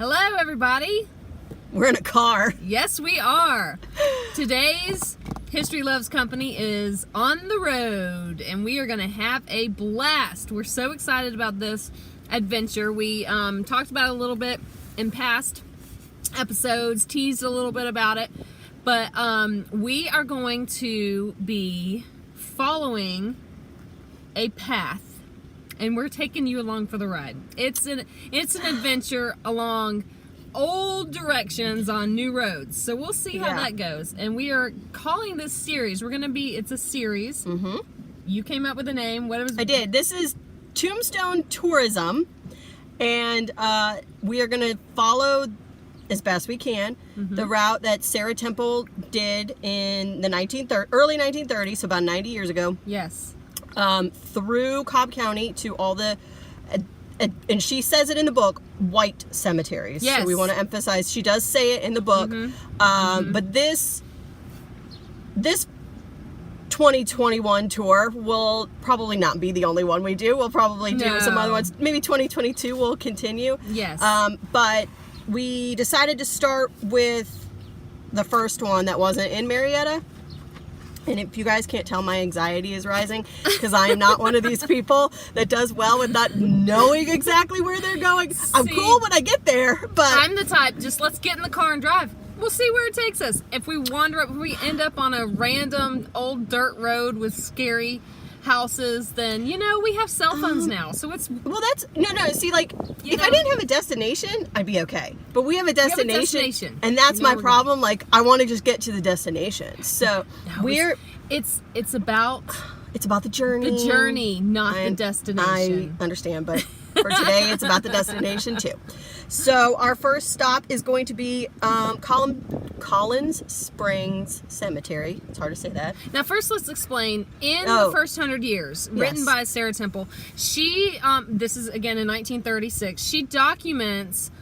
Hello, everybody. We're in a car. Yes, we are. Today's History Loves Company is on the road, and we are going to have a blast. We're so excited about this adventure. We talked about it a little bit in past episodes, teased a little bit about it, but we are going to be following a path. And we're taking you along for the ride. It's an adventure along old directions on new roads. So we'll see how that goes. And we are calling this series. It's a series. Mm-hmm. You came up with a name. What was? I did. This is Tombstone Tourism, and we are going to follow as best we can the route that Sarah Temple did in the early 1930s, so about 90 years ago. Yes. Through Cobb County to all the, and she says it in the book, white cemeteries. Yes. So we want to emphasize, she does say it in the book. But this 2021 tour will probably not be the only one we do. We'll probably do some other ones. Maybe 2022 will continue. Yes. But we decided to start with the first one that wasn't in Marietta. And if you guys can't tell, my anxiety is rising because I am not one of these people that does well with not knowing exactly where they're going. I'm cool when I get there, but I'm the type, just let's get in the car and drive. We'll see where it takes us. If we end up on a random old dirt road with scary houses, then we have cell phones now, so it's that's see, like, if I didn't have a destination, I'd be okay, but we have a destination, and that's my problem. Like, I want to just get to the destination, so it's about the journey, not the destination. I understand, but for today it's about the destination too. So our first stop is going to be Collins Springs Cemetery. It's hard to say that. Now, first, let's explain. In the first 100 years, written by Sarah Temple, she, this is again in 1936, she documents,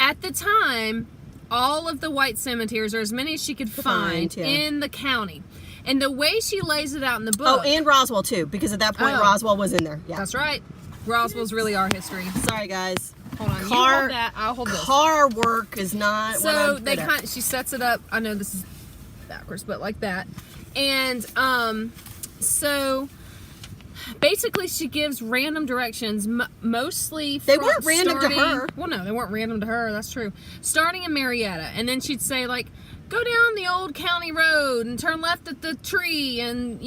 at the time, all of the white cemeteries, or as many as she could find in the county. And the way she lays it out in the book... Oh, and Roswell, too, because at that point, Roswell was in there. Yeah. That's right. Roswell's really our history. Sorry, guys. Hold on. You hold that. I'll hold this. Car work is not. So she sets it up. I know this is backwards, but like that. And so basically, she gives random directions. Mostly they weren't random to her. Well, no, they weren't random to her. That's true. Starting in Marietta, and then she'd say, like, go down the old county road and turn left at the tree, and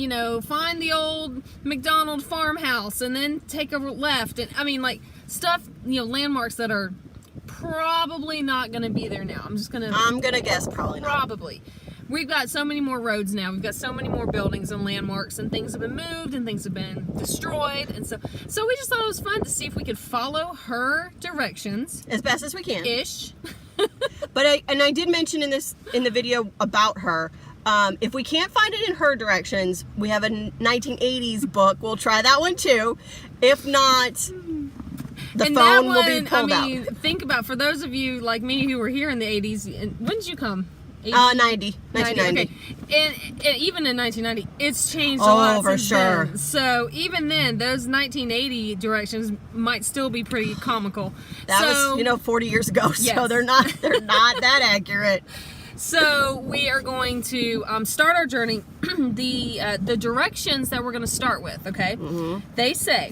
find the old McDonald farmhouse, and then take a left. And I mean, like, stuff, landmarks that are probably not going to be there now. I'm gonna guess probably not. Probably. We've got so many more roads now. We've got so many more buildings and landmarks, and things have been moved and things have been destroyed, and so we just thought it was fun to see if we could follow her directions as best as we can. Ish. But I did mention in the video about her. If we can't find it in her directions, we have a 1980s book. We'll try that one too. If not, the phone will be pulled out. Think about, for those of you like me who were here in the 80s. When did you come? 1990. Okay. And even in 1990, it's changed a lot for since sure. then. So even then, those 1980 directions might still be pretty comical. That was 40 years ago. So they're not that accurate. So we are going to start our journey. The directions that we're going to start with. Okay. Mm-hmm. They say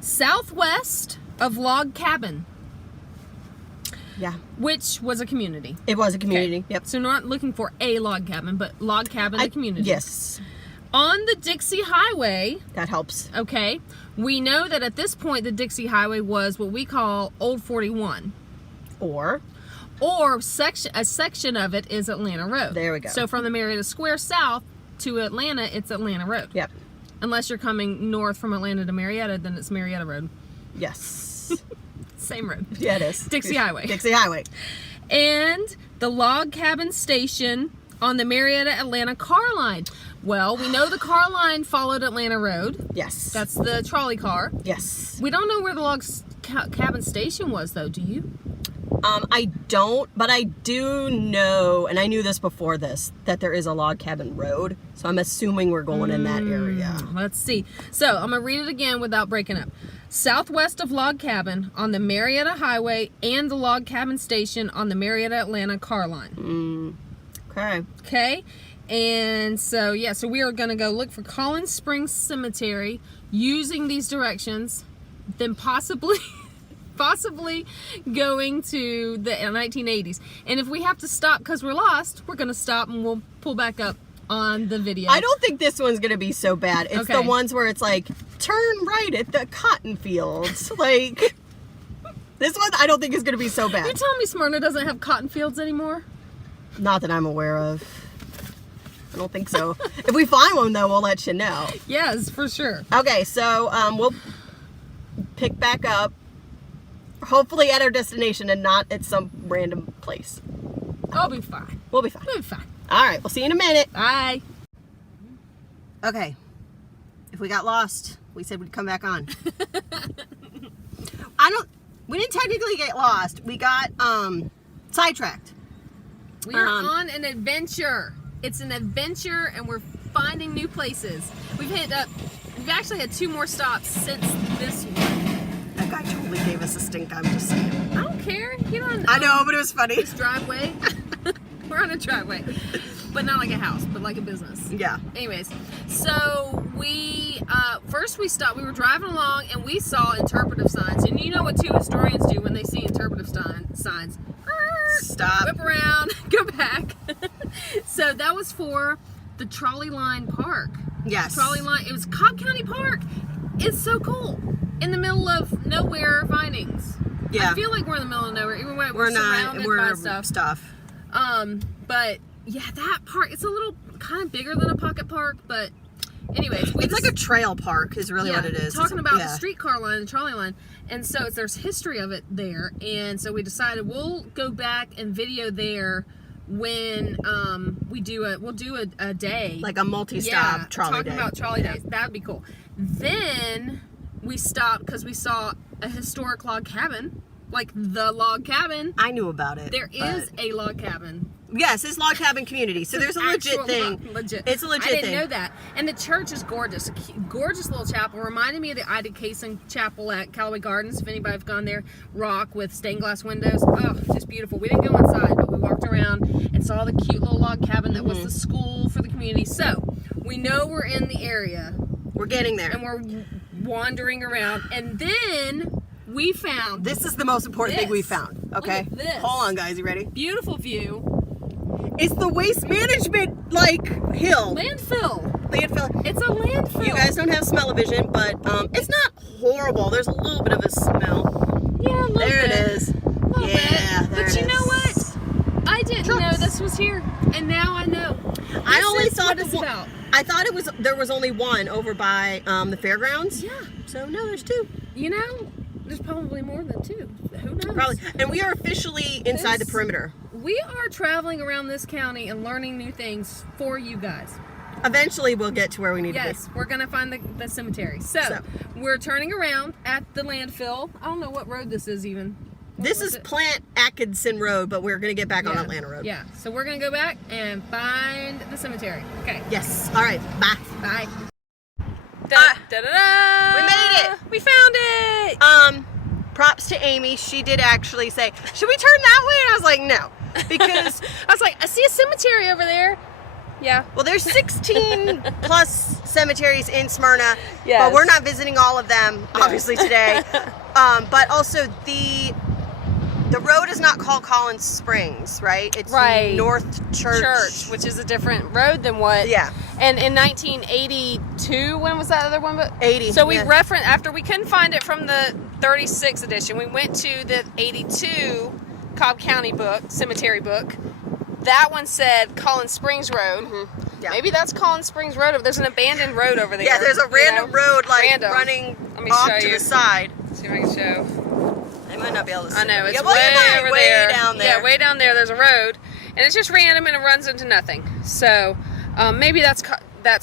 southwest of Log Cabin. Yeah. Which was a community. It was a community. Okay. Yep. So not looking for a log cabin, but log cabin, the community. Yes. On the Dixie Highway. That helps. Okay. We know that at this point the Dixie Highway was what we call Old 41. Or a section of it is Atlanta Road. There we go. So from the Marietta Square south to Atlanta, it's Atlanta Road. Yep. Unless you're coming north from Atlanta to Marietta, then it's Marietta Road. Yes. Same road. Yeah, it is. Dixie Highway. Dixie Highway. And the log cabin station on the Marietta-Atlanta car line. Well, we know the car line followed Atlanta Road. Yes. That's the trolley car. Yes. We don't know where the log cabin station was, though. Do you? I don't, but I do know, and I knew this before this, that there is a log cabin road. So I'm assuming we're going in that area. Let's see. So I'm going to read it again without breaking up. southwest of Log Cabin on the Marietta Highway and the Log Cabin Station on the Marietta-Atlanta car line. Okay. Okay? And so, yeah, so we are going to go look for Collins Springs Cemetery using these directions, then possibly going to the 1980s. And if we have to stop because we're lost, we're going to stop and we'll pull back up on the video. I don't think this one's going to be so bad. It's Okay. the ones where it's like, turn right at the cotton fields. Like, this one I don't think is going to be so bad. You're telling me Smyrna doesn't have cotton fields anymore? Not that I'm aware of. I don't think so. If we find one, though, we'll let you know. Yes, for sure. Okay, so we'll pick back up, hopefully at our destination and not at some random place. I'll be fine. We'll be fine. We'll be fine. All right, we'll see you in a minute. Bye. Okay, if we got lost, we said we'd come back on. We didn't technically get lost. We got sidetracked. We are on an adventure. It's an adventure, and we're finding new places. We've actually had 2 more stops since this one. That guy totally gave us a stink, I'm just saying. I don't care. You know, I know, but it was funny. this driveway. We're on a driveway, but not like a house, but like a business. Yeah. Anyways, so we first we stopped. We were driving along, and we saw interpretive signs. And you know what 2 historians do when they see interpretive signs? Stop. Whip around, go back. So that was for the Trolley Line Park. Yes. Trolley Line. It was Cobb County Park. It's so cool. In the middle of nowhere, Vinings. Yeah. I feel like we're in the middle of nowhere. Even when We're not. surrounded We're by stuff. But yeah, that park. It's a little kind of bigger than a pocket park, but anyways, It's like a trail park is really what it is. Talking about yeah. the streetcar line, the trolley line, and so there's history of it there, and so we decided we'll go back and video there when we'll do a day, Like a multi-stop trolley talking day. about trolley days. That'd be cool. Then we stopped because we saw a historic log cabin, like the log cabin. I knew about it. There is a log cabin. Yes, it's log cabin community. So there's a legit thing. It's a legit thing. I didn't know that. And the church is gorgeous. A gorgeous little chapel. Reminded me of the Ida Kaysen Chapel at Callaway Gardens. If anybody's gone there, rock with stained glass windows. Oh, just beautiful. We didn't go inside, but we walked around and saw the cute little log cabin that was the school for the community. So we know we're in the area. We're getting there. And we're wandering around. And then we found... This is the most important thing we found. Okay? Look at this. Hold on, guys. You ready? Beautiful view. It's the waste management, hill. Landfill. Landfill. It's a landfill. You guys don't have smell-o-vision, but it's not horrible. There's a little bit of a smell. Yeah, a little There bit. it is. Yeah, there But it you know is. what? I didn't know this was here, and now I know. I only This is thought what it's about. I thought there was only one over by the fairgrounds. Yeah. So no, there's 2. You know, there's probably more than 2. Who knows? Probably. And we are officially inside the perimeter. We are traveling around this county and learning new things for you guys. Eventually, we'll get to where we need to be. Yes, we're going to find the cemetery. So, we're turning around at the landfill. I don't know what road this is even. This is Plant Atkinson Road, but we're going to get back on Atlanta Road. Yeah, so we're going to go back and find the cemetery. Okay. Yes. All right. Bye. Bye. Da-da-da! We made it! We found it! Props to Amy. She did actually say, should we turn that way? And I was like, no. Because I was like, I see a cemetery over there. Yeah. well, there's 16 plus cemeteries in Smyrna, Yes. but we're not visiting all of them, obviously, today. But also, the road is not called Collins Springs, right? It's North Church. Which is a different road than what. Yeah. And in 1982, when was that other one? 80. So we referenced, after we couldn't find it from the 36 edition, we went to the 82 Cobb County book, cemetery book. That one said Collins Springs Road. Mm-hmm. Yeah. Maybe that's Collins Springs Road. There's an abandoned road over there. Yeah, there's a random road running off to the side. Let's see if I can show. They might not be able to see. I know, it's well, way over there. down there. Yeah, way down there. There's a road, and it's just random, and it runs into nothing. So maybe that's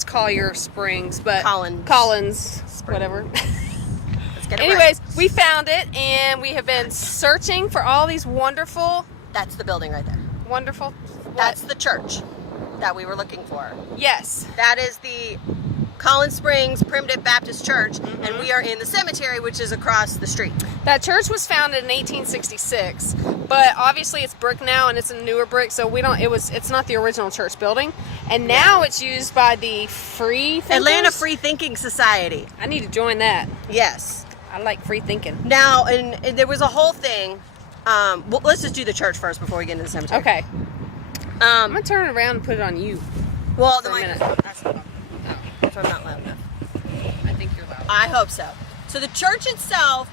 Collier Springs, but Collins, whatever. Let's get it Anyways, we found it, and we have been searching for all these wonderful. That's the building right there. Wonderful. That's the church that we were looking for. Yes. That is the Collins Springs Primitive Baptist Church, and we are in the cemetery, which is across the street. That church was founded in 1866, but obviously it's brick now, and it's a newer brick, so it's not the original church building, and now it's used by the Free Thinkers? Atlanta Free Thinking Society. I need to join that. Yes. I like free thinking. Now, and there was a whole thing. Well, let's just do the church first before we get into the cemetery. Okay. I'm gonna turn it around and put it on you. Well, for a minute. So I'm not loud enough. I think you're loud. I hope so. So the church itself,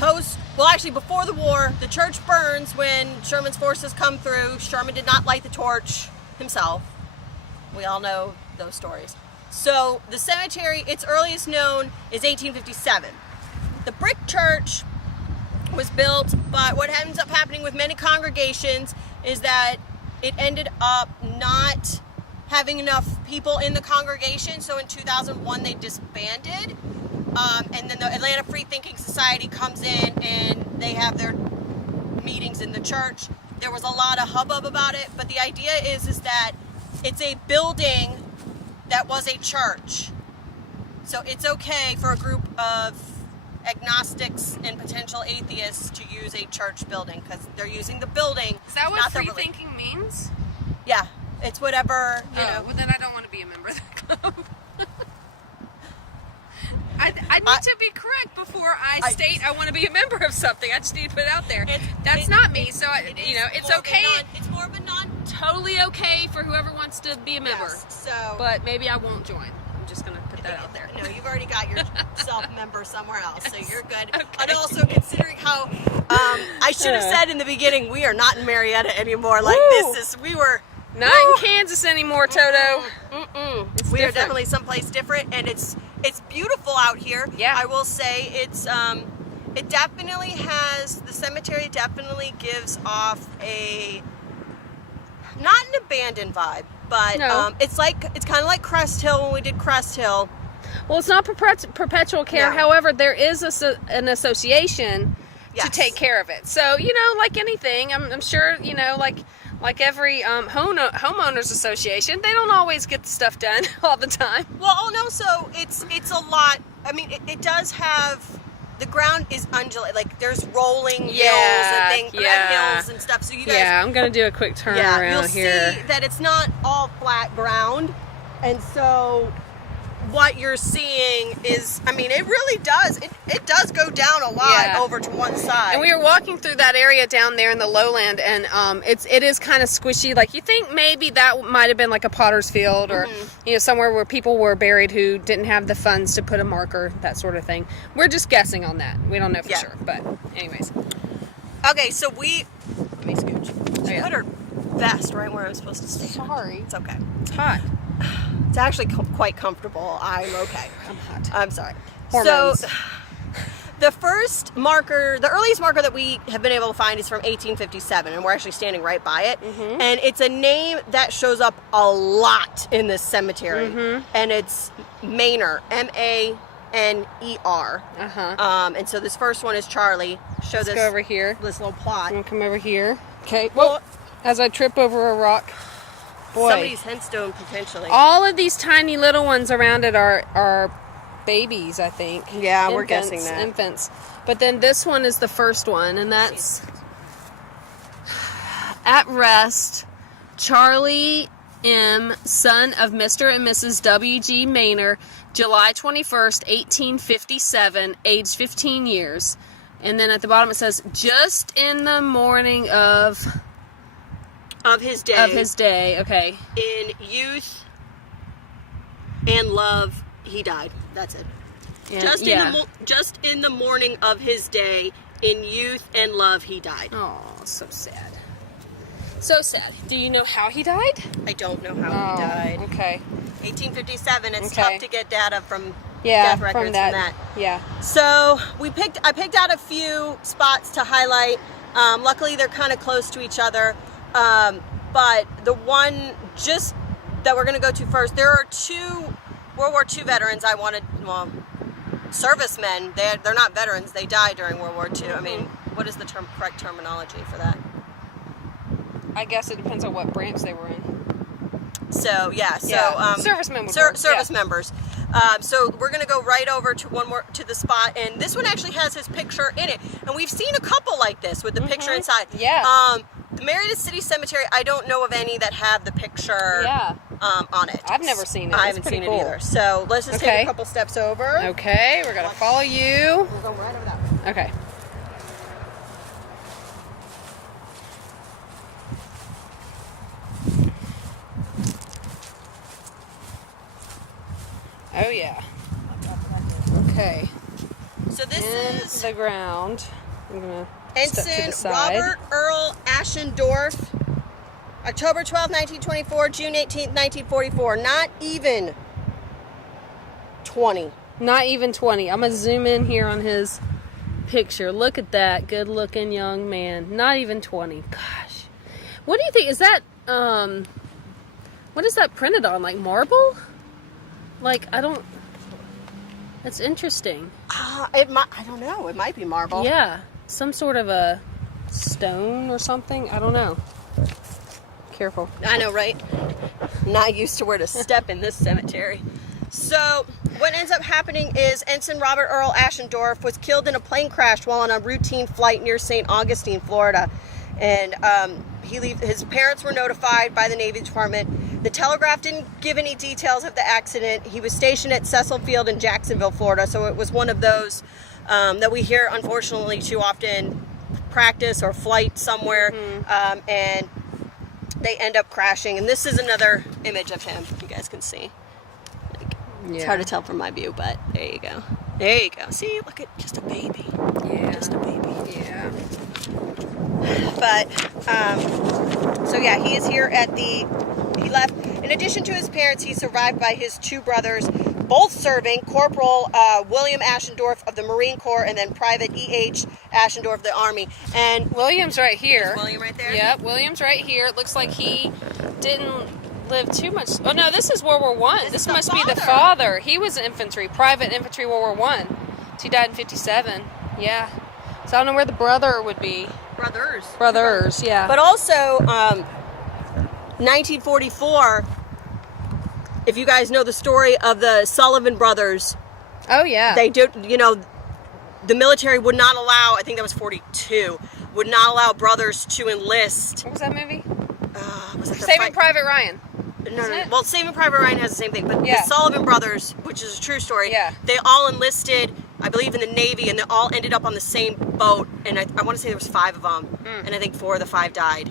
before the war, the church burns when Sherman's forces come through. Sherman did not light the torch himself. We all know those stories. So the cemetery, its earliest known is 1857. The brick church was built, but what ends up happening with many congregations is that it ended up not having enough people in the congregation, so in 2001 they disbanded, and then the Atlanta Free Thinking Society comes in and they have their meetings in the church. There was a lot of hubbub about it, but the idea is that it's a building that was a church, so it's okay for a group of agnostics and potential atheists to use a church building because they're using the building. Is that what free thinking means? Yeah. It's whatever, you know. Well, then I don't want to be a member of that club. I need to be correct before I state I want to be a member of something. I just need to put it out there. That's not me, so it's okay. It's more of a totally okay for whoever wants to be a member. So, but maybe I won't join. I'm just going to put that out there. No, you've already got yourself member somewhere else, so you're good. Okay. And also considering how I should have said in the beginning, we are not in Marietta anymore. Like we were. Not in Kansas anymore, Toto. We are definitely someplace different, and it's beautiful out here. Yeah. I will say it definitely has, the cemetery definitely gives off a, not an abandoned vibe, but no. it's kind of like Crest Hill when we did Crest Hill. Well, it's not perpetual care. No. However, there is an association Yes. to take care of it. So, like anything, I'm sure, like every homeowners association, they don't always get the stuff done all the time. Well, no, so it's a lot. I mean, it does have, the ground is undulating, like there's rolling hills and things, hills and stuff. So you guys, I'm gonna do a quick turn around here. You'll see that it's not all flat ground, and so what you're seeing is, I mean, it really does. It does go down a lot over to one side. And we were walking through that area down there in the lowland, and it is kind of squishy. Like, you think maybe that might have been like a potter's field, or somewhere where people were buried who didn't have the funds to put a marker, that sort of thing. We're just guessing on that. We don't know for sure. But anyways. Okay, so let me scooch. She put her vest right where I'm supposed to stand. Sorry. It's okay. It's hot. It's actually quite comfortable. I'm okay. I'm hot. I'm sorry. Hormones. So, the earliest marker that we have been able to find is from 1857, and we're actually standing right by it. And it's a name that shows up a lot in this cemetery, and it's Maner, Maner. And so this first one is Charlie. Let's go over here. This little plot. I'm gonna come over here. Okay. Well, as I trip over a rock. Boy. Somebody's headstone potentially. All of these tiny little ones around it are babies, I think. Yeah, we're guessing that. Infants. But then this one is the first one, and that's at rest, Charlie M., son of Mr. and Mrs. W.G. Maynor, July 21st, 1857, age 15 years. And then at the bottom it says, just in the morning of his day. Of his day, okay. In youth and love, he died. That's it. And, just in the morning of his day, in youth and love, he died. Oh, so sad. So sad. Do you know how he died? I don't know how he died. Okay. 1857. It's tough to get data from Yeah, death records from that. Yeah. So I picked out a few spots to highlight. Luckily, they're kind of close to each other. But the one just that we're going to go to first, there are two World War II veterans I wanted, well, servicemen. They're not veterans. They died during World War II. I mean, what is the correct terminology for that? I guess it depends on what branch they were in. So, yeah. So, servicemen would service members. So we're gonna go right over to the spot, and this one actually has his picture in it. And we've seen a couple like this with the picture inside. Yeah. The Marietta City Cemetery, I don't know of any that have the picture on it. I've never seen it. I haven't seen it either. So let's just take a couple steps over. Okay, we're gonna follow you. We're going right over that way. Okay. Oh yeah. Okay. So this in is the ground. I'm gonna step to the Ensign side. Robert Earl Ashendorf, October 12th, 1924, June 18th, 1944. Not even 20. Not even 20. I'm gonna zoom in here on his picture. Look at that good-looking young man. Not even 20. Gosh. What do you think? Is that what is that printed on? Like marble? Like I don't. That's interesting. It might. I don't know. It might be marble. Yeah, some sort of a stone or something. I don't know. Careful. I know, right? Not used to where to step in this cemetery. So what ends up happening is Ensign Robert Earl Ashendorf was killed in a plane crash while on a routine flight near St. Augustine, Florida, and his parents were notified by the Navy Department. The Telegraph didn't give any details of the accident. He was stationed at Cecil Field in Jacksonville, Florida, so it was one of those that we hear, unfortunately, too often, practice or flight somewhere, and they end up crashing. And this is another image of him, you guys can see. It's hard to tell from my view, but there you go. There you go. See, look at just a baby. Yeah. Just a baby. Yeah. But, so yeah, he is here he left. In addition to his parents, he's survived by his two brothers, both serving, Corporal William Ashendorf of the Marine Corps, and then Private E.H. Ashendorf of the Army. And William's right here. Is William right there? Yep, William's right here. It looks like he didn't live too much. Oh no, this is World War One. This must be the father. He was infantry, private infantry, World War One. So he died in 57. Yeah. So I don't know where the brother would be. Brothers, yeah. But also, 1944, if you guys know the story of the Sullivan brothers. Oh yeah. They do, the military would not allow, I think that was 42, would not allow brothers to enlist. What was that movie? Was it Saving Private Ryan. No. Well, Saving Private Ryan has the same thing, but the Sullivan brothers, which is a true story, they all enlisted, I believe, in the Navy, and they all ended up on the same boat, and I want to say there was 5 of them, and I think 4 of the 5 died,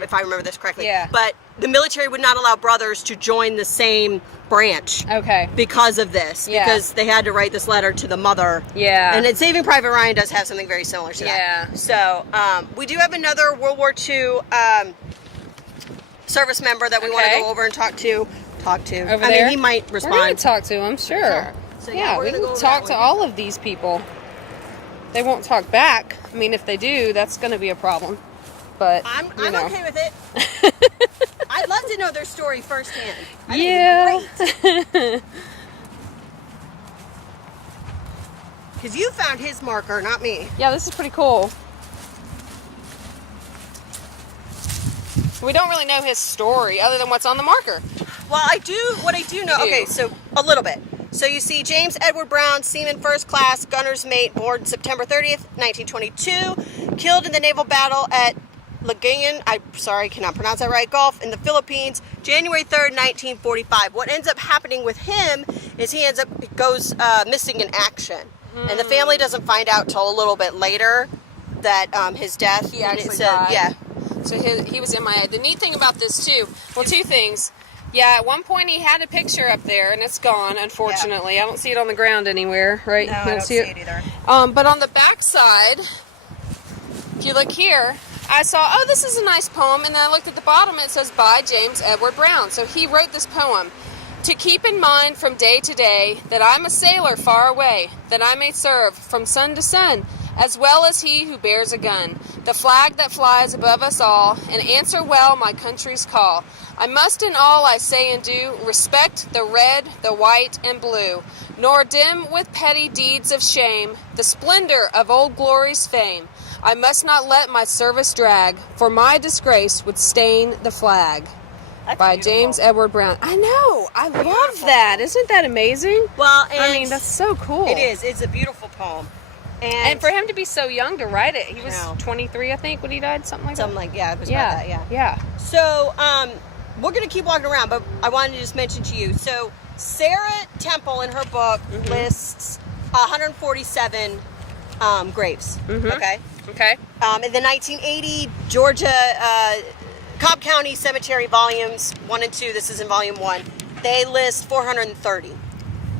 if I remember this correctly. Yeah. But the military would not allow brothers to join the same branch. Okay. Because of this, because they had to write this letter to the mother. Yeah. And then Saving Private Ryan does have something very similar to that. Yeah. So, we do have another World War II service member that we want to go over and talk to. Over there? I mean, he might respond. We're going to talk to him, sure. So, yeah, we're we gonna can go talk to all of these people. They won't talk back. I mean, if they do, that's going to be a problem. But I'm okay with it. I'd love to know their story firsthand. Yeah. Because you found his marker, not me. Yeah, this is pretty cool. We don't really know his story other than what's on the marker. Well, what I do know, okay, so a little bit. So you see James Edward Brown, Seaman First Class, Gunner's Mate, born September 30th, 1922, killed in the naval battle at Lagayan, I cannot pronounce that right, Gulf in the Philippines, January 3rd, 1945. What ends up happening with him is he goes missing in action. And the family doesn't find out till a little bit later that his death. He actually died. Yeah. So he was MIA. The neat thing about this too, well, 2 things. Yeah, at one point he had a picture up there, and it's gone, unfortunately. I don't see it on the ground anywhere, right? No, I don't see it either. But on the back side, if you look here, I saw, this is a nice poem, and then I looked at the bottom, and it says, by James Edward Brown. So he wrote this poem. To keep in mind from day to day that I'm a sailor far away, that I may serve from sun to sun, as well as he who bears a gun, the flag that flies above us all, and answer well my country's call. I must in all I say and do respect the red, the white, and blue, nor dim with petty deeds of shame the splendor of Old Glory's fame. I must not let my service drag, for my disgrace would stain the flag. That's by beautiful. James Edward Brown. I know. I love Beautiful. that. Isn't that amazing? Well, and I mean, that's so cool. It is. It's a beautiful poem. And for him to be so young to write it, he was know. 23, I think, when he died, something like something that. like, yeah, it was about that, yeah. Yeah. So, we're going to keep walking around, but I wanted to just mention to you. So, Sarah Temple in her book lists 147 graves. Okay. Okay. In the 1980 Georgia Cobb County Cemetery volumes 1 and 2, this is in volume 1, they list 430.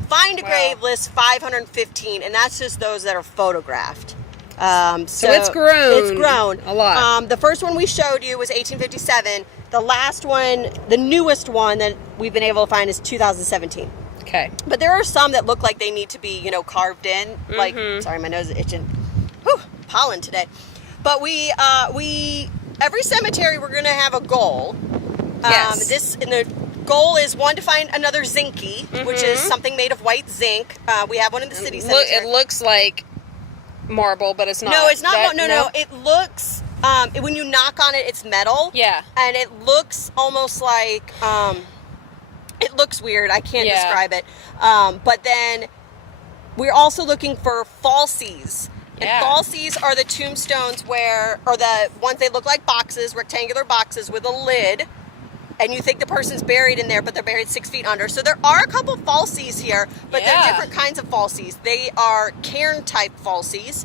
Find a Grave lists 515, and that's just those that are photographed. So it's grown. It's grown a lot. The first one we showed you was 1857. The last one, the newest one that we've been able to find is 2017. Okay. But there are some that look like they need to be, carved in. Like, sorry, my nose is itching. Whew, pollen today. But we every cemetery we're going to have a goal. Yes. The goal is one to find another zinky, which is something made of white zinc. We have one in the city cemetery. It looks like marble, but it's not. No, it's not. That, no. It looks. When you knock on it, it's metal. Yeah. And it looks almost like. It looks weird. I can't describe it. But then we're also looking for falsies. And falsies are the tombstones or the ones they look like boxes, rectangular boxes with a lid. And you think the person's buried in there, but they're buried 6 feet under. So there are a couple falsies here, but they're different kinds of falsies. They are cairn type falsies.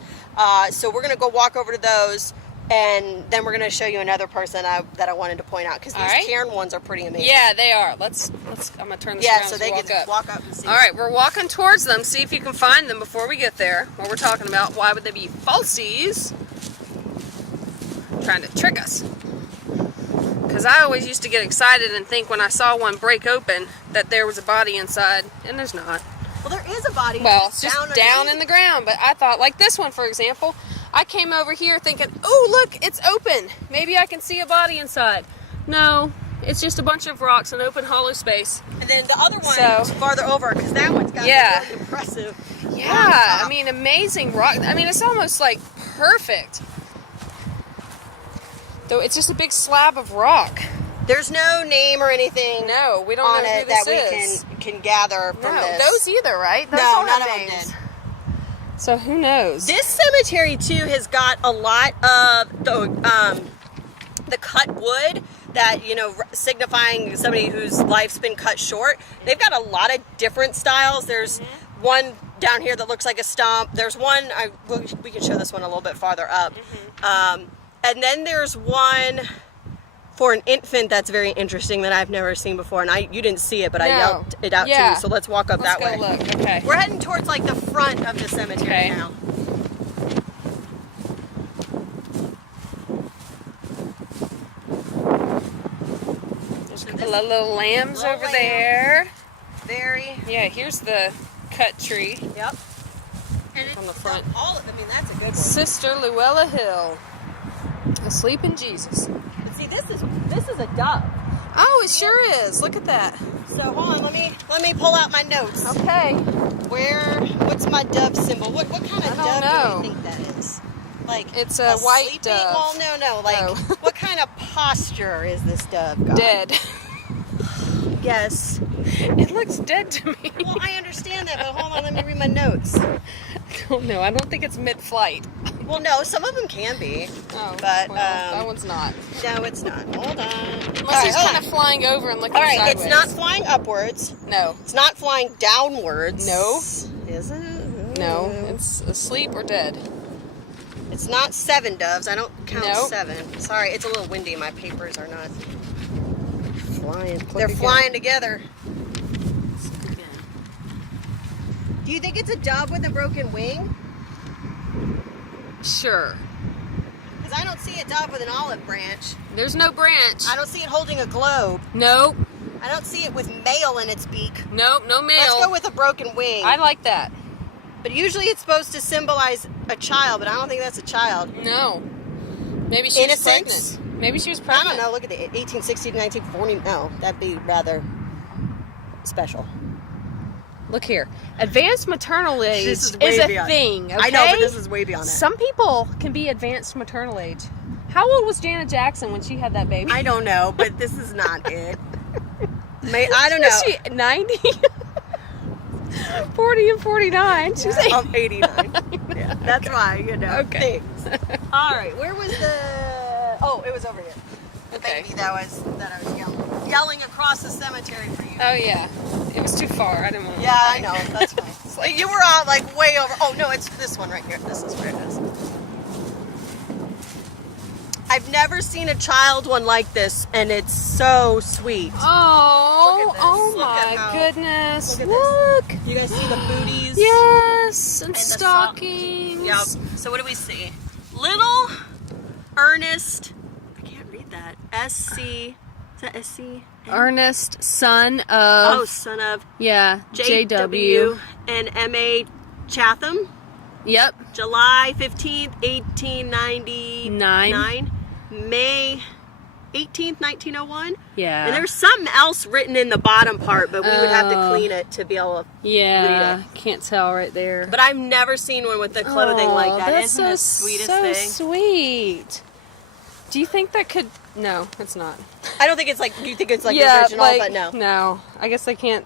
So we're going to go walk over to those, and then we're going to show you another person that I wanted to point out, because these cairn ones are pretty amazing. Yeah, they are. Let's. I'm going to turn this around so they can walk up and see. All right, we're walking towards them. See if you can find them before we get there. What we're talking about. Why would they be falsies? Trying to trick us. Because I always used to get excited and think when I saw one break open that there was a body inside, and there's not. Well, there is a body. Well, it's just down in the ground, but I thought, like this one, for example, I came over here thinking, oh, look, it's open. Maybe I can see a body inside. No, it's just a bunch of rocks and open hollow space. And then the other one is farther over, because that one's got really impressive. Yeah, I mean, amazing rock. I mean, it's almost like perfect. Though it's just a big slab of rock. There's no name or anything. No, we don't on know it who this that is. we can gather from this. Those either, right? Those No, don't none have of them names. did. So who knows? This cemetery too has got a lot of the cut wood that, signifying somebody whose life's been cut short. They've got a lot of different styles. There's one down here that looks like a stump. There's one we can show this one a little bit farther up. And then there's one for an infant that's very interesting that I've never seen before. And you didn't see it, but I yelled it out to you. So let's walk up that way. Let's go look. Okay. We're heading towards like the front of the cemetery now. There's a couple of little lambs over there. Yeah, here's the cut tree. Yep. And on the front. That's a good one. Sister Luella Hill. Asleep in Jesus. But see, this is a dove. Oh, it sure is. Look at that. So hold on, let me pull out my notes. Okay. What's my dove symbol? What kind of dove know. do you think that is? Like it's a white sleeping? dove. Well, no. Like what kind of posture is this dove got? Dead. Yes. It looks dead to me. Well, I understand that, but hold on, let me read my notes. Oh no, I don't think it's mid-flight. Well, no, some of them can be. Oh, but well, that one's not. No, it's not. Hold on. Unless he's kind of flying over and looking sideways. All right, it's not flying upwards. No. It's not flying downwards. No. Is it? No, it's asleep or dead. It's not 7 doves. I don't count Nope. 7. Sorry, it's a little windy. My papers are not flying. They're again. flying together. Do you think it's a dove with a broken wing? Sure. Because I don't see a dove with an olive branch. There's no branch. I don't see it holding a globe. Nope. I don't see it with mail in its beak. Nope, no mail. Let's go with a broken wing. I like that. But usually it's supposed to symbolize a child, but I don't think that's a child. No. Maybe she was Innocence? pregnant. Maybe she was I pregnant. don't know. Look at the 1860 to 1940. No, that'd be rather special. Look here. Advanced maternal age This is way a beyond. thing, okay? I know, but this is way beyond that. Some people can be advanced maternal age. How old was Janet Jackson when she had that baby? I don't know, but this is not it. I don't know. Was she 90? 40 and 49. She's I'm 89. Yeah, that's why, you know. Okay. All right, where was the... Oh, it was over here. The Okay. baby that I was yelling across the cemetery for you. Oh, yeah. It was too far. I didn't want to. Yeah, I know. That's fine. It's like you were out like way over. Oh, no, it's this one right here. This is where it is. I've never seen a child one like this, and it's so sweet. Oh, Look at this. oh Look at my how- goodness. look at Look. You guys see the booties? Yes, and the stockings. Yep. So what do we see? Little Ernest. I can't read that. S-C. Is that S-C? Ernest, son of, Oh, son of yeah, J.W. and M.A. Chatham. Yep. July 15th, 1899. May 18th, 1901. Yeah. And there's something else written in the bottom part, but we would have to clean it to be able to Yeah, read it. can't tell right there. But I've never seen one with the clothing like that. That's Isn't it the sweetest so thing? sweet. Do you think that could? No, it's not. I don't think it's like, you think it's like yeah, original, like, but no. No, I guess they can't.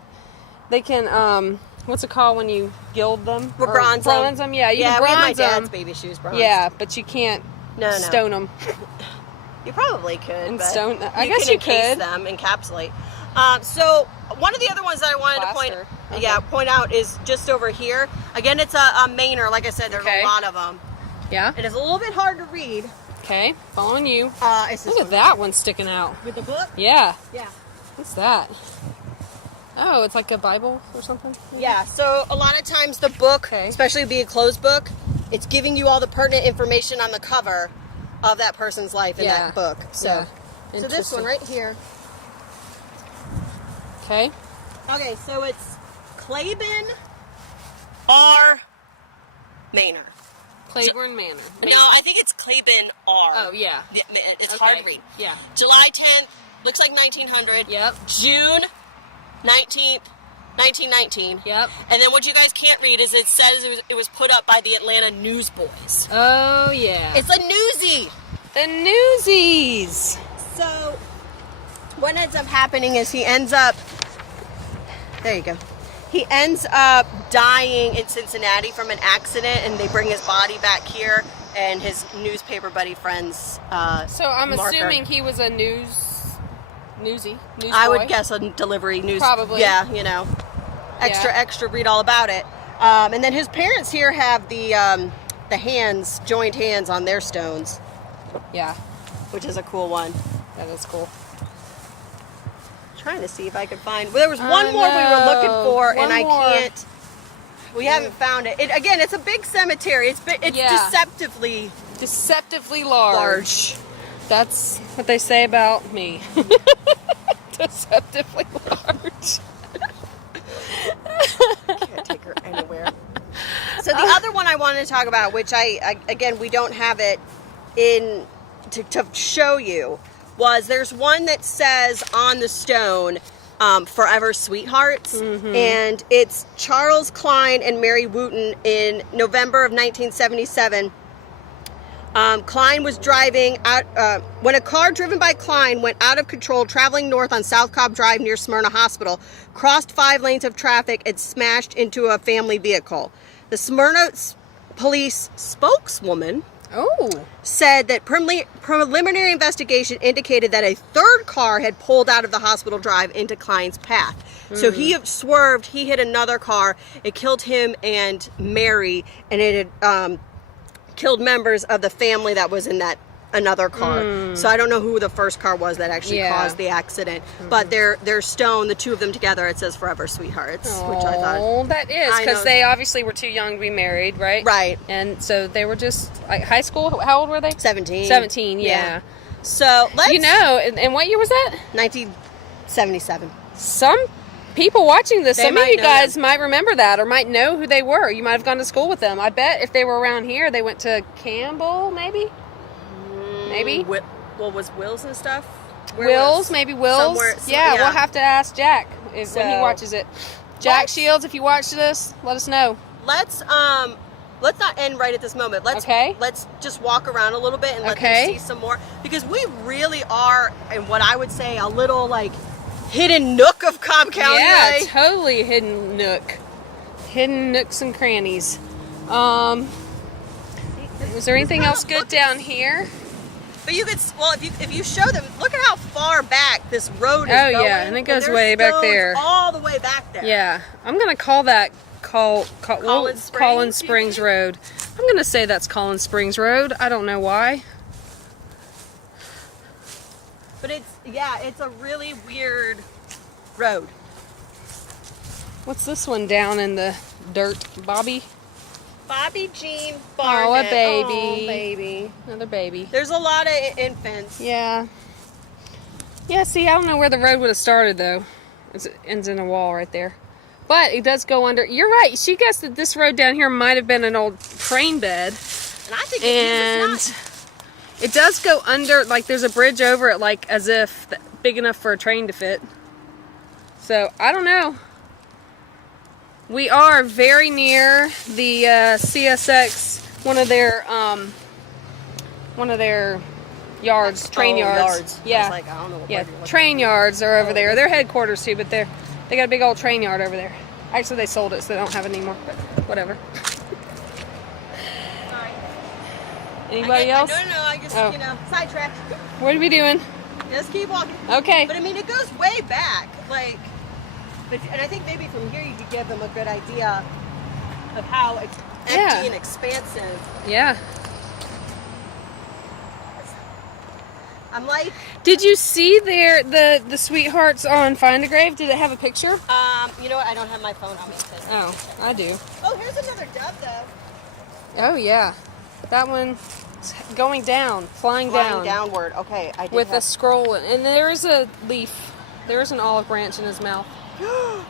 They can. What's it called when you gild them? We're Or bronze them. Bronze them. Yeah, you Yeah, can we had my bronze them. dad's baby shoes bronzed. Yeah, but you can't No, no. stone them. You probably could. And but stone- I guess can you encase could. them, encapsulate. So one of the other ones that I wanted Plaster. to point out is just over here. Again, it's a Mainer. Like I said, there's Okay. a lot of them. Yeah. It is a little bit hard to read. Okay, following you. It's this Look at one. that one sticking out. With the book? Yeah. Yeah. What's that? Oh, it's like a Bible or something? Yeah, so a lot of times the book, Okay. especially being a closed book, it's giving you all the pertinent information on the cover of that person's life in Yeah. that book. So, Yeah. so this one Interesting. right here. Okay. Okay, so it's Claiborne R. Mainer. Claiborne Manor. No, I think it's Claiborne R. Oh, yeah. It's Okay. hard to read. Yeah. July 10th, looks like 1900. Yep. June 19th, 1919. Yep. And then what you guys can't read is it says it was put up by the Atlanta Newsboys. Oh, yeah. It's a newsie. the Newsies. So what ends up happening is he ends up, there you go. He ends up dying in Cincinnati from an accident, and they bring his body back here, and his newspaper buddy friends. So I'm marker. assuming he was a newsie. News I boy. would guess a delivery news. Probably. Yeah, you know, extra. Read all about it. And then his parents here have the hands, joined hands on their stones, Yeah, which is a cool one. that is cool. Trying to see if I could find. Well, there was one more we were looking for, One and I more. can't. We haven't found it. Again, it's a big cemetery. It's Yeah. deceptively Large. That's what they say about me. Deceptively large. Can't take her anywhere. So the other one I wanted to talk about, which I again we don't have it in to show you, was there's one that says on the stone, "Forever Sweethearts," and it's Charles Klein and Mary Wooten in November of 1977. Klein was driving out when a car driven by Klein went out of control traveling north on South Cobb Drive near Smyrna Hospital, crossed 5 lanes of traffic, and smashed into a family vehicle. The Smyrna police spokeswoman said that preliminary investigation indicated that a third car had pulled out of the hospital drive into Klein's path. So he swerved, he hit another car, it killed him and Mary, and it had killed members of the family that was in that another car. So I don't know who the first car was that actually caused the accident, but their stone, the two of them together, it says "Forever Sweethearts," which I thought. Oh, that is I know. because they obviously were too young to be married, right? Right. And so they were just like high school. How old were they? 17. 17. Yeah. So let's. You know, and what year was that? 1977. Some people watching this, They some of might you know guys them. might remember that or might know who they were. You might have gone to school with them. I bet if they were around here, they went to Campbell, maybe? Maybe? Well, was Wills and stuff? Where Wills, was- maybe Wills. somewhere- yeah, we'll have to ask Jack when he So- watches it. Jack Shields, if you watch this, let us know. Let's not end right at this moment. Let's just walk around a little bit and let them see some more, because we really are in what I would say a little like hidden nook of Cobb County. Yeah, right? totally hidden nook. Hidden nooks and crannies. Is there anything else good down here? But you could, well, if you show them, look at how far back this road is going. Oh yeah, and it goes way back there. All the way back there. Yeah, I'm gonna call that Collins Springs Road. I'm gonna say that's Collins Springs Road. I don't know why. But it's a really weird road. What's this one down in the dirt? Bobby Jean Barnett. Oh, a baby. Oh, baby. Another baby. There's a lot of infants. Yeah. Yeah, see, I don't know where the road would have started, though. It ends in a wall right there. But it does go under. You're right. She guessed that this road down here might have been an old train bed. And I think it's not. It does go under, like there's a bridge over it, like as if big enough for a train to fit. So, I don't know. We are very near the CSX, one of their yards, train yards. Yeah. I don't know what train yards are over there. Their headquarters too, but they got a big old train yard over there. Actually, they sold it, so they don't have it anymore. But whatever. Sorry. Anybody else? No, I just sidetracked. What are we doing? Just keep walking. Okay. But I mean, it goes way back, like. And I think maybe from here you could give them a good idea of how empty and expansive. Yeah. I'm like. Did you see the sweethearts on Find a Grave? Did it have a picture? You know what? I don't have my phone on me. Oh, I do. Oh, here's another dove though. Oh yeah, that one's going down, flying downward. Okay, I did with a scroll, and there is a leaf. There is an olive branch in his mouth. What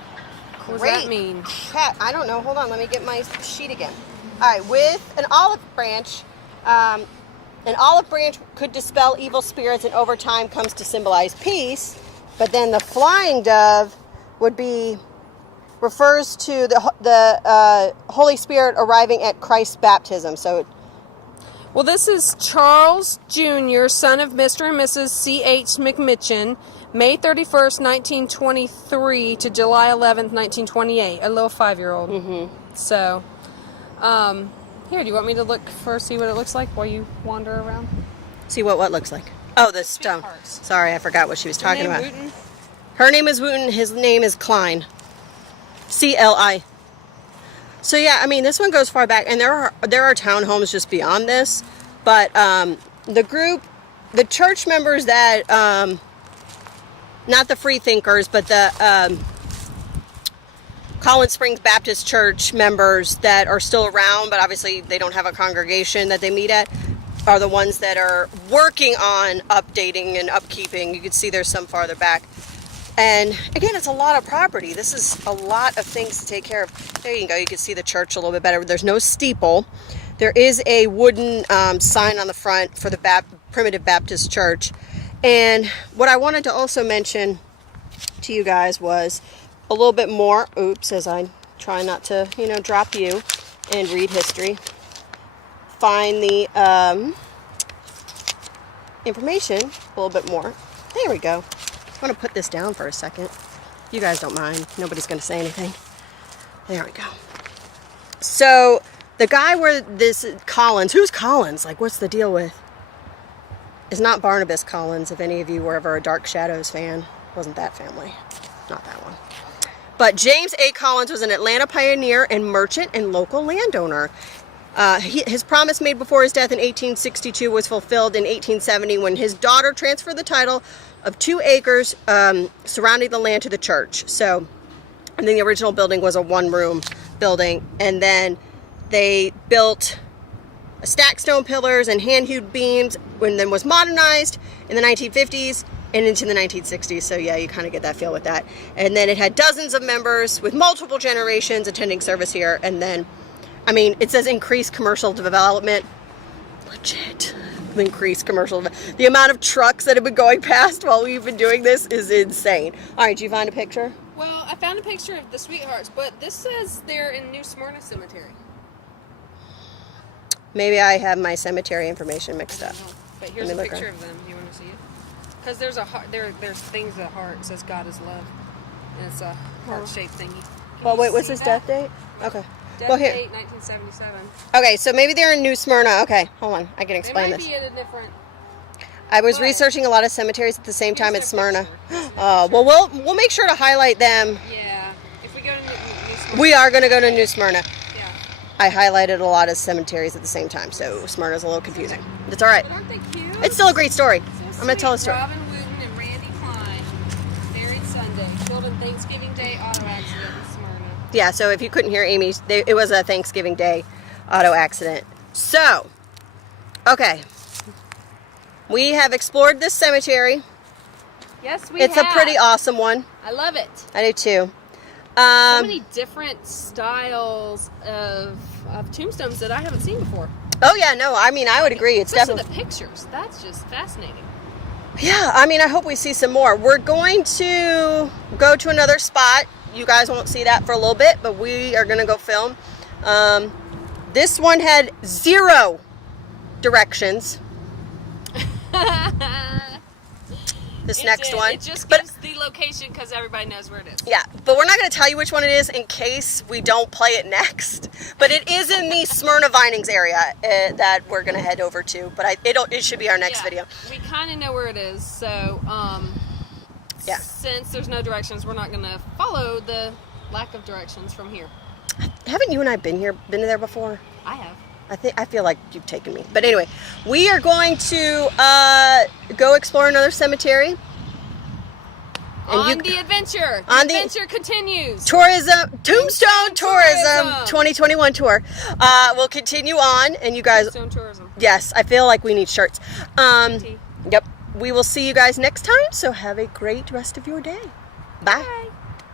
does that mean? Cat, I don't know. Hold on, let me get my sheet again. All right, with an olive branch could dispel evil spirits and over time comes to symbolize peace. But then the flying dove refers to the Holy Spirit arriving at Christ's baptism. So. Well, this is Charles Jr., son of Mr. and Mrs. C.H. McMitchin, May 31st, 1923 to July 11th, 1928. A little 5-year-old. Mm-hmm. So, here, do you want me to look first, see what it looks like while you wander around? See what looks like? Oh, the stone. Sorry, I forgot what she was talking about. Wooten? Her name is Wooten. His name is Klein. C-L-I. So yeah, I mean, this one goes far back, and there are townhomes just beyond this, but the church members that, not the free thinkers, but the Collins Springs Baptist Church members that are still around, but obviously they don't have a congregation that they meet at, are the ones that are working on updating and upkeeping. You can see there's some farther back. And again, it's a lot of property. This is a lot of things to take care of. There you go. You can see the church a little bit better. There's no steeple. There is a wooden sign on the front for the Primitive Baptist Church. And what I wanted to also mention to you guys was a little bit more. Oops, as I try not to, drop you and read history. Find the information a little bit more. There we go. I'm going to put this down for a second. You guys don't mind. Nobody's going to say anything. There we go. So, the guy where this Collins, who's Collins? Like, what's the deal with? Is not Barnabas Collins, if any of you were ever a Dark Shadows fan. Wasn't that family. Not that one. But James A. Collins was an Atlanta pioneer and merchant and local landowner. His promise made before his death in 1862 was fulfilled in 1870 when his daughter transferred the title of 2 acres surrounding the land to the church. So, I think the original building was a 1-room building, and then they built stacked stone pillars and hand-hewed beams when then was modernized in the 1950s and into the 1960s. So yeah, you kind of get that feel with that. And then it had dozens of members with multiple generations attending service here. And then, I mean, it says increased commercial development. Legit. Increased commercial. The amount of trucks that have been going past while we've been doing this is insane. All right, did you find a picture? Well, found a picture of the Sweethearts, but this says they're in New Smyrna Cemetery. Maybe I have my cemetery information mixed up. But here's a picture of them. Do you want to see it? Because there's a heart. There's things at heart. It says God is love, and it's a heart-shaped thingy. Well, wait, what's his death date? Okay. Death Well, here. date 1977. Okay, so maybe they're in New Smyrna. Okay, hold on. I can explain They might this. be at a different. I was Well, researching a lot of cemeteries at the same time here's as their Smyrna. picture. Well, we'll make sure to highlight them. Yeah. If we go to New Smyrna. We are going to go to New Smyrna. Yeah. I highlighted a lot of cemeteries at the same time, so Smyrna's a little confusing. It's all right. But aren't they cute? It's still a great story. So I'm going to tell a sweet. story. Robin Wooten and Randy Klein, buried Sunday, killed in Thanksgiving Day auto accident in Smyrna. Yeah, so if you couldn't hear Amy, it was a Thanksgiving Day auto accident. So, okay. We have explored this cemetery. Yes, we It's have. a pretty awesome one. I love it. I do too. So many different styles of tombstones that I haven't seen before. Oh yeah, no, I mean, I would agree. It's Especially definitely... the pictures. That's just fascinating. Yeah, I mean, I hope we see some more. We're going to go to another spot. You guys won't see that for a little bit, but we are going to go film. This one had 0 directions. This next one. It just But gives the location because everybody knows where it is. yeah, but we're not going to tell you which one it is in case we don't play it next. But it is in the Smyrna Vinings area that we're going to head over to. But it should be our next video. We kind of know where it is, so Yeah. since there's no directions, we're not going to follow the lack of directions from here. Haven't you and I been there before? I have. I feel like you've taken me. But anyway, we are going to go explore another cemetery. And the adventure. The adventure continues. Tombstone Tourism 2021 tour will continue on, and you guys. Tombstone Tourism. Yes, I feel like we need shirts. Tea. Yep. We will see you guys next time. So have a great rest of your day. Bye. Bye.